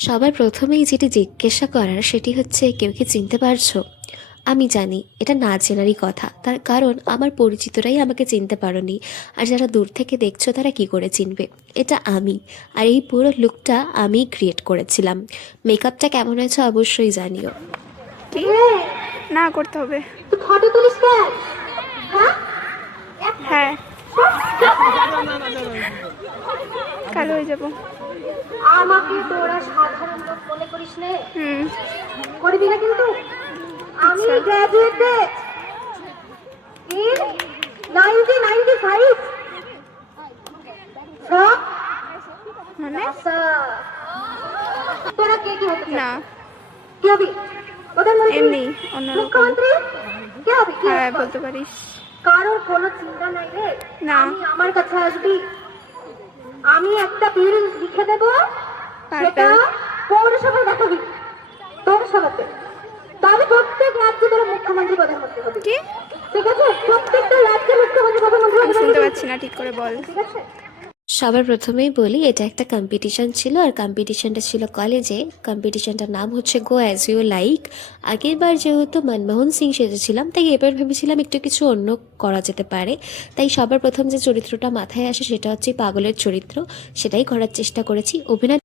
সবার প্রথমেই যেটি জিজ্ঞাসা করার সেটি হচ্ছে, কেউ কি চিনতে পারছো? আমি জানি এটা না চেনারই কথা, তার কারণ আমার পরিচিতরাই আমাকে চিনতে পারোনি। আর যারা দূর থেকে দেখছো তারা কি করে চিনবে? এটা আমি। আর এই পুরো লুকটা আমিই ক্রিয়েট করেছিলাম। মেকআপটা কেমন হয়েছে অবশ্যই জানিও। কি না করতে হবে? ফটো তুলিস কেন? হ্যাঁ, কালো হয়ে যাবো। আমাকে তোরা সাধারণ লোক মনে করিস নে, হুম। করবি না কিন্তু। আমি আচ্ছা। গ্র্যাজুয়েটেড ইন 1995 from মানে NASA। তোরা কে কি হতে না, চাস? কি হবি? প্রধানমন্ত্রী, এমনি অন্যরকম। মুখ্যমন্ত্রী, কে হবি? কি হ্যাঁ, হবি? বলতে পারিস। কারোর কোনো চিন্তা নাই রে। না। আমি আমার কাছে আসবি, আমি একটা বিল লিখে দেব, সেটা পৌরসভায় দেখাবি, পৌরসভাতে। তবে প্রত্যেক রাজ্যে তোরা মুখ্যমন্ত্রী প্রধানমন্ত্রী হবি, কি? ঠিক আছে? প্রত্যেকটা রাজ্যে মুখ্যমন্ত্রী প্রধানমন্ত্রী আমি হবি, শুনতে পাচ্ছি না, ঠিক করে বল। ঠিক আছে? সবার প্রথমেই বলি, এটা একটা কম্পিটিশন ছিল, আর কম্পিটিশনটা ছিল কলেজে। কম্পিটিশনটার নাম হচ্ছে গো অ্যাজ ইউ লাইক। আগেরবার যেহেতু মনমোহন সিং সেজেছিলাম, তাই এবার ভেবেছিলাম একটু কিছু অন্য করা যেতে পারে। তাই সবার প্রথম যে চরিত্রটা মাথায় আসে সেটা হচ্ছে পাগলের চরিত্র, সেটাই করার চেষ্টা করেছি। অভিনয়